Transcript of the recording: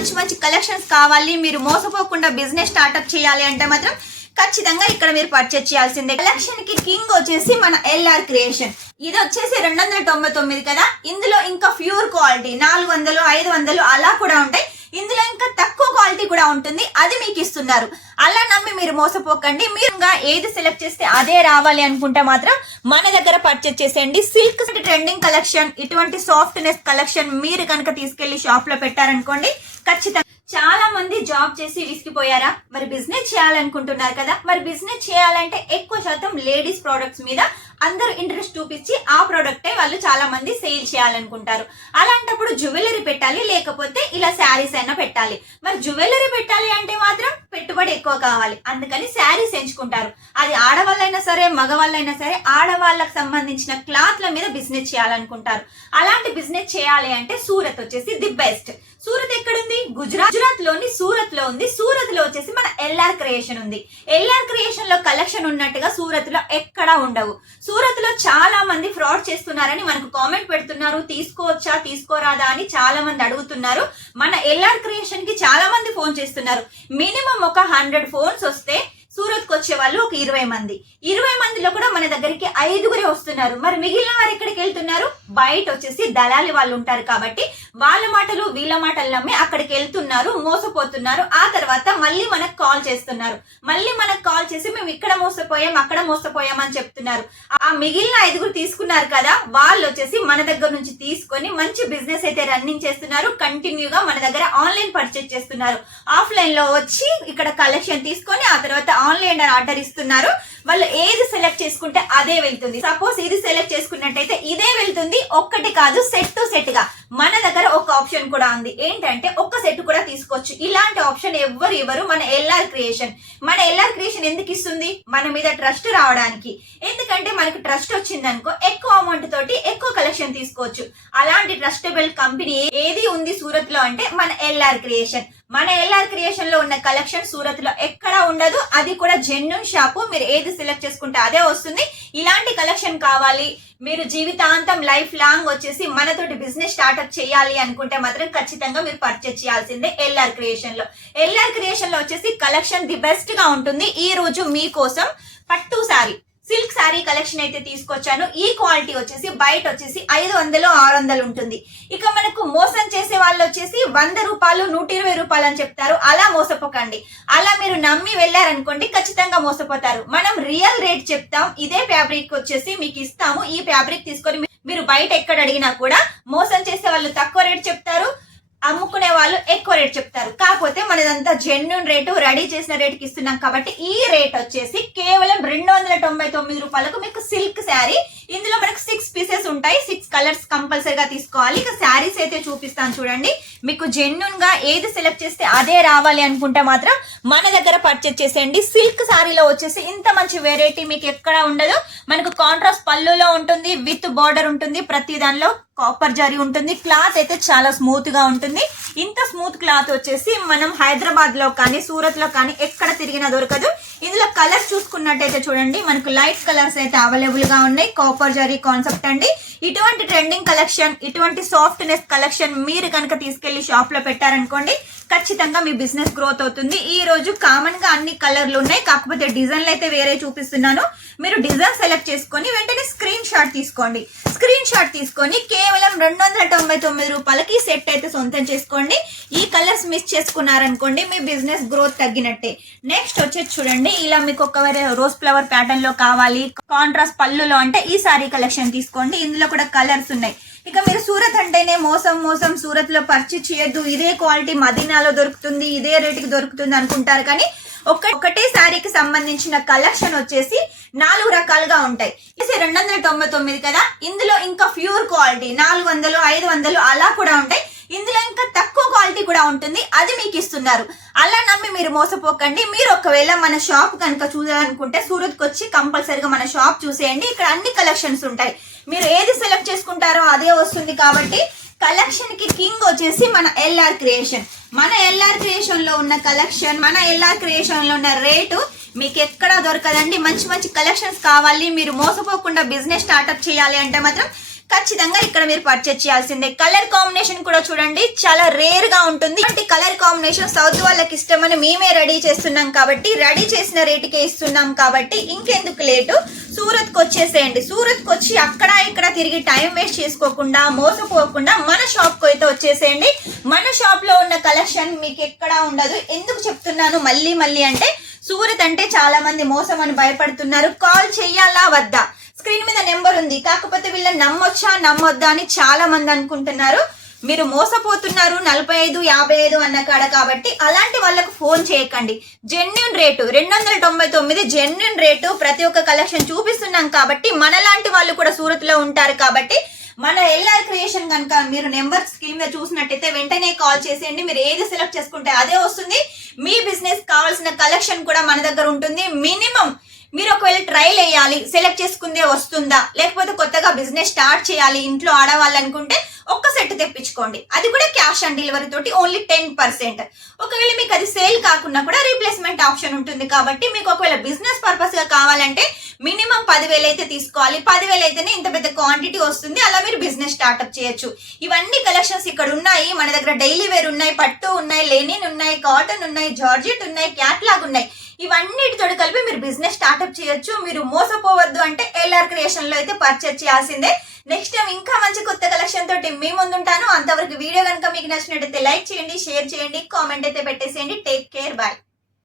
మంచి మంచి కలెక్షన్స్ కావాలి, మీరు మోసపోకుండా బిజినెస్ స్టార్ట్అప్ చేయాలి అంటే మాత్రం ఖచ్చితంగా ఇక్కడ మీరు పర్చేస్ చేయాల్సిందే. కలెక్షన్ కి కింగ్ వచ్చేసి మన ఎల్ఆర్ క్రియేషన్. ఇది వచ్చేసి 299 కదా. ఇందులో ఇంకా ప్యూర్ క్వాలిటీ 400, 500 అలా కూడా ఉంటాయి. ఇందులో ఇంకా తక్కువ క్వాలిటీ కూడా ఉంటుంది, అది మీకు ఇస్తున్నారు. అలా నమ్మి మీరు మోసపోకండి. మీరు ఏది సెలెక్ట్ చేస్తే అదే రావాలి అనుకుంటే మాత్రం మన దగ్గర పర్చేస్ చేసేయండి. సిల్క్ ట్రెండింగ్ కలెక్షన్, ఇటువంటి సాఫ్ట్నెస్ కలెక్షన్ మీరు కనుక తీసుకెళ్లి షాప్ లో పెట్టారనుకోండి ఖచ్చితంగా. చాలా మంది జాబ్ చేసి విసిగిపోయారా? మరి బిజినెస్ చేయాలనుకుంటున్నారు కదా. మరి బిజినెస్ చేయాలంటే ఎక్కువ శాతం లేడీస్ ప్రొడక్ట్స్ మీద అందరూ ఇంట్రెస్ట్ చూపించి ఆ ప్రోడక్టే వాళ్ళు చాలా మంది సేల్ చేయాలనుకుంటారు. అలాంటప్పుడు జ్యువెలరీ పెట్టాలి, లేకపోతే ఇలా శారీస్ అయినా పెట్టాలి. మరి జ్యువెలరీ పెట్టాలి అంటే మాత్రం పెట్టుబడి ఎక్కువ కావాలి, అందుకని శారీస్ ఎంచుకుంటారు. అది ఆడవాళ్ళైనా సరే మగవాళ్ళైనా సరే ఆడవాళ్ళకి సంబంధించిన క్లాత్ల మీద బిజినెస్ చేయాలనుకుంటారు. అలాంటి బిజినెస్ చేయాలి అంటే సూరత్ వచ్చేసి ది బెస్ట్. సూరత్ ఎక్కడుంది? గుజరాత్ లోని సూరత్ లో ఉంది. సూరత్ లో వచ్చేసి మన ఎల్ఆర్ క్రియేషన్ ఉంది. ఎల్ఆర్ క్రియేషన్ లో కలెక్షన్ ఉన్నట్టుగా సూరత్ లో ఎక్కడా ఉండవు. సూరత్ లో చాలా మంది ఫ్రాడ్ చేస్తున్నారని మనకు కామెంట్ పెడుతున్నారు. తీసుకోవచ్చా తీసుకోరాదా అని చాలా మంది అడుగుతున్నారు. మన ఎల్ఆర్ క్రియేషన్ కి చాలా మంది ఫోన్ చేస్తున్నారు. మినిమం ఒక 100 ఫోన్స్ వస్తే సూరత్ కు వచ్చే వాళ్ళు ఒక 20 మంది. 20 మందిలో కూడా మన దగ్గరికి 5గురే వస్తున్నారు. మరి మిగిలిన వారు ఎక్కడికి వెళ్తున్నారు? బయట వచ్చేసి దళాలి వాళ్ళు ఉంటారు కాబట్టి వాళ్ళ మాటలు వీళ్ళ మాటలు నమ్మి అక్కడికి వెళ్తున్నారు, మోసపోతున్నారు. ఆ తర్వాత మళ్ళీ మనకు కాల్ చేస్తున్నారు. మళ్ళీ మనకు కాల్ చేసి మేము ఇక్కడ మోసపోయాం అక్కడ మోసపోయాం అని చెప్తున్నారు. ఆ మిగిలిన 5గురు తీసుకున్నారు కదా, వాళ్ళు వచ్చేసి మన దగ్గర నుంచి తీసుకొని మంచి బిజినెస్ అయితే రన్నింగ్ చేస్తున్నారు. కంటిన్యూగా మన దగ్గర ఆన్లైన్ పర్చేజ్ చేస్తున్నారు. ఆఫ్లైన్ లో వచ్చి ఇక్కడ కలెక్షన్ తీసుకొని ఆ తర్వాత ఆన్లైన్ ఆర్డర్ ఇస్తున్నారు. వాళ్ళు ఏది సెలెక్ట్ చేసుకుంటే అదే వెళ్తుంది. సపోజ్ ఇది సెలెక్ట్ చేసుకున్నట్టయితే ఇదే వెళ్తుంది. ఒక్కటి కాదు, సెట్ టు సెట్ గా మన దగ్గర ఒక ఆప్షన్ కూడా ఉంది. ఏంటంటే ఒక్క సెట్ కూడా తీసుకోవచ్చు. ఇలాంటి ఆప్షన్ ఎవ్వరు ఇవ్వరు మన ఎల్ఆర్ క్రియేషన్. మన ఎల్ఆర్ క్రియేషన్ ఎందుకు ఇస్తుంది? మన మీద ట్రస్ట్ రావడానికి. ఎందుకంటే మనకి ట్రస్ట్ వచ్చిందనుకో ఎక్కువ అమౌంట్ తోటి ఎక్కువ కలెక్షన్ తీసుకోవచ్చు. అలాంటి ట్రస్టబుల్ కంపెనీ ఏది ఉంది సూరత్ లో అంటే మన ఎల్ఆర్ క్రియేషన్. మన ఎల్ఆర్ క్రియేషన్ లో ఉన్న కలెక్షన్ సూరత్ లో ఎక్కడా ఉండదు. అది కూడా జెన్యూన్ షాపు. మీరు ఏది సెలెక్ట్ చేసుకుంటే అదే వస్తుంది. ఇలాంటి కలెక్షన్ కావాలి, మీరు జీవితాంతం లైఫ్ లాంగ్ వచ్చేసి మనతోటి బిజినెస్ స్టార్ట్అప్ చేయాలి అనుకుంటే మాత్రం ఖచ్చితంగా మీరు పర్చేస్ చేయాల్సిందే ఎల్ఆర్ క్రియేషన్ లో. ఎల్ఆర్ క్రియేషన్ లో వచ్చేసి కలెక్షన్ ది బెస్ట్ గా ఉంటుంది. ఈ రోజు మీకోసం పట్టు సారీ, సిల్క్ శారీ కలెక్షన్ అయితే తీసుకొచ్చాను. ఈ క్వాలిటీ వచ్చేసి బయట వచ్చేసి 500, 600 ఉంటుంది. ఇక మనకు మోసం చేసే వాళ్ళు వచ్చేసి 100 రూపాయలు 120 రూపాయలు అని చెప్తారు. అలా మోసపోకండి. అలా మీరు నమ్మి వెళ్ళారనుకోండి ఖచ్చితంగా మోసపోతారు. మనం రియల్ రేట్ చెప్తాం. ఇదే ఫ్యాబ్రిక్ వచ్చేసి మీకు ఇస్తాము. ఈ ఫ్యాబ్రిక్ తీసుకొని మీరు బయట ఎక్కడ అడిగినా కూడా మోసం చేసే వాళ్ళు తక్కువ రేట్ చెప్తారు, అమ్ముకునే వాళ్ళు ఎక్కువ రేట్ చెప్తారు. కాకపోతే మనదంతా జెన్యూన్ రేటు, రెడీ చేసిన రేటుకి ఇస్తున్నాం కాబట్టి ఈ రేట్ వచ్చేసి కేవలం 299 రూపాయలకు మీకు సిల్క్ శారీ. ఇందులో మనకు 6 పీసెస్ ఉంటాయి. 6 కలర్స్ కంపల్సరీగా తీసుకోవాలి. ఇక శారీస్ అయితే చూపిస్తాను చూడండి. మీకు జెన్యూన్ గా ఏది సెలెక్ట్ చేస్తే అదే రావాలి అనుకుంటే మాత్రం మన దగ్గర పర్చేస్ చేసేయండి. సిల్క్ శారీలో వచ్చేసి ఇంత మంచి వెరైటీ మీకు ఎక్కడ ఉండదు. మనకు కాంట్రాస్ట్ పళ్ళులో ఉంటుంది, విత్ బార్డర్ ఉంటుంది, ప్రతి దానిలో కాపర్ జరీ ఉంటుంది. క్లాత్ అయితే చాలా స్మూత్ గా ఉంటుంది. ఇంత స్మూత్ క్లాత్ వచ్చేసి మనం హైదరాబాద్ లో కానీ సూరత్ లో కానీ ఎక్కడ తిరిగినా దొరకదు. ఇందులో కలర్స్ చూసుకున్నట్టయితే చూడండి, మనకు లైట్ కలర్స్ అయితే అవైలబుల్ గా ఉన్నాయి. కాపర్ జరీ కాన్సెప్ట్ అండి. ఇటువంటి ట్రెండింగ్ కలెక్షన్, ఇటువంటి సాఫ్ట్నెస్ కలెక్షన్ మీరు కనుక తీసుకెళ్లి షాప్ లో పెట్టారనుకోండి ఖచ్చితంగా మీ బిజినెస్ గ్రోత్ అవుతుంది. ఈ రోజు కామన్ గా అన్ని కలర్లు ఉన్నాయి, కాకపోతే డిజైన్లు అయితే వేరే చూపిస్తున్నాను. మీరు డిజైన్ సెలెక్ట్ చేసుకొని వెంటనే స్క్రీన్ షాట్ తీసుకోండి. స్క్రీన్ షాట్ తీసుకొని కేవలం 299 రూపాయలకి సెట్ అయితే సొంతం చేసుకోండి. ఈ కలర్స్ మిస్ చేసుకున్నారనుకోండి మీ బిజినెస్ గ్రోత్ తగ్గినట్టే. నెక్స్ట్ వచ్చేసి చూడండి, ఇలా మీకు ఒక రోజ్ ఫ్లవర్ ప్యాటర్న్ లో కావాలి, కాంట్రాస్ట్ పళ్ళులో అంటే ఈ సారీ కలెక్షన్ తీసుకోండి. ఇందులో కూడా కలర్స్ ఉన్నాయి. ఇక మీరు సూరత్ అంటేనే మోసం సూరత్ లో పర్చేజ్ చేయొద్దు, ఇదే క్వాలిటీ మదీనాలో దొరుకుతుంది, ఇదే రేటుకి దొరుకుతుంది అనుకుంటారు. కానీ ఒకటే శారీకి సంబంధించిన కలెక్షన్ వచ్చేసి 4 రకాలుగా ఉంటాయి. 299 కదా. ఇందులో ఇంకా ప్యూర్ క్వాలిటీ 400, 500 అలా కూడా ఉంటాయి. ఇందులో ఇంకా తక్కువ క్వాలిటీ కూడా ఉంటుంది, అది మీకు ఇస్తున్నారు. అలా నమ్మి మీరు మోసపోకండి. మీరు ఒకవేళ మన షాప్ కనుక చూడాలనుకుంటే సూరత్ కు వచ్చి కంపల్సరీగా మన షాప్ చూసేయండి. ఇక్కడ అన్ని కలెక్షన్స్ ఉంటాయి. మీరు ఏది సెలెక్ట్ చేసుకుంటారో అదే వస్తుంది. కాబట్టి కలెక్షన్ కి కింగ్ వచ్చేసి మన ఎల్ఆర్ క్రియేషన్. మన ఎల్ఆర్ క్రియేషన్ లో ఉన్న కలెక్షన్, మన ఎల్ఆర్ క్రియేషన్ లో ఉన్న రేటు మీకు ఎక్కడా దొరకదండి. మంచి మంచి కలెక్షన్స్ కావాలి, మీరు మోసపోకుండా బిజినెస్ స్టార్ట్అప్ చేయాలి అంటే మాత్రం ఖచ్చితంగా ఇక్కడ మీరు పర్చేజ్ చేయాల్సిందే. కలర్ కాంబినేషన్ కూడా చూడండి, చాలా రేర్ గా ఉంటుంది. కలర్ కాంబినేషన్ సౌత్ వాళ్ళకి ఇష్టమని మేమే రెడీ చేస్తున్నాం కాబట్టి రెడీ చేసిన రేటుకే ఇస్తున్నాం కాబట్టి ఇంకెందుకు లేటు సూరత్కి వచ్చేసేయండి. సూరత్కి వచ్చి అక్కడ ఇక్కడ తిరిగి టైం వేస్ట్ చేసుకోకుండా మోసపోకుండా మన షాప్కి అయితే వచ్చేసేయండి. మన షాప్ లో ఉన్న కలెక్షన్ మీకు ఎక్కడా ఉండదు. ఎందుకు చెప్తున్నాను మళ్ళీ మళ్ళీ అంటే సూరత్ అంటే చాలా మంది మోసం అని భయపడుతున్నారు. కాల్ చెయ్యాలా వద్దా, స్క్రీన్ మీద నెంబర్ ఉంది, కాకపోతే వీళ్ళని నమ్మొచ్చా నమ్మొద్దా అని చాలా మంది అనుకుంటున్నారు. మీరు మోసపోతున్నారు 45, 55 అన్న కాడ కాబట్టి అలాంటి వాళ్ళకు ఫోన్ చేయకండి. Genuine rate 299 genuine rate. ప్రతి ఒక్క కలెక్షన్ చూపిస్తున్నాం కాబట్టి మనలాంటి వాళ్ళు కూడా సూరత్ లో ఉంటారు కాబట్టి మన ఎల్ఆర్ క్రియేషన్ కనుక మీరు నెంబర్ స్క్రీన్ మీద చూసినట్టయితే వెంటనే కాల్ చేసేయండి. మీరు ఏది సెలెక్ట్ చేసుకుంటే అదే వస్తుంది. మీ బిజినెస్ కావాల్సిన కలెక్షన్ కూడా మన దగ్గర ఉంటుంది. మినిమం మీరు ఒకవేళ ట్రైల్ వేయాలి, సెలెక్ట్ చేసుకుందే వస్తుందా, లేకపోతే కొత్తగా బిజినెస్ స్టార్ట్ చేయాలి ఇంట్లో ఆడవాళ్ళు అనుకుంటే ఒక్క సెట్ తెప్పించుకోండి. అది కూడా క్యాష్ ఆన్ డెలివరీ తోటి ఓన్లీ 10%. ఒకవేళ మీకు అది సేల్ కాకుండా కూడా రీప్లేస్మెంట్ ఆప్షన్ ఉంటుంది కాబట్టి మీకు ఒకవేళ బిజినెస్ పర్పస్ గా కావాలంటే మినిమం 10,000 అయితే తీసుకోవాలి. 10,000 అయితేనే ఇంత పెద్ద క్వాంటిటీ వస్తుంది. అలా మీరు బిజినెస్ స్టార్ట్అప్ చేయొచ్చు. ఇవన్నీ కలెక్షన్స్ ఇక్కడ ఉన్నాయి. మన దగ్గర డైలీ వేర్ ఉన్నాయి, పట్టు ఉన్నాయి, లెనిన్ ఉన్నాయి, కాటన్ ఉన్నాయి, జార్జెట్ ఉన్నాయి, క్యాట్లాగ్ ఉన్నాయి. ఇవన్నిటితో కలిపి మీరు బిజినెస్ స్టార్ట్అప్ చేయొచ్చు. మీరు మోసపోవద్దు అంటే ఎల్ఆర్ క్రియేషన్ లో అయితే పర్చేస్ చేయాల్సిందే. నెక్స్ట్ టైం ఇంకా మంచి కొత్త కలెక్షన్ తోటి మీ ముందుంటాను. అంతవరకు వీడియో కనుక మీకు నచ్చినట్టయితే లైక్ చేయండి, షేర్ చేయండి, కామెంట్ అయితే పెట్టేసేయండి. Take care, bye.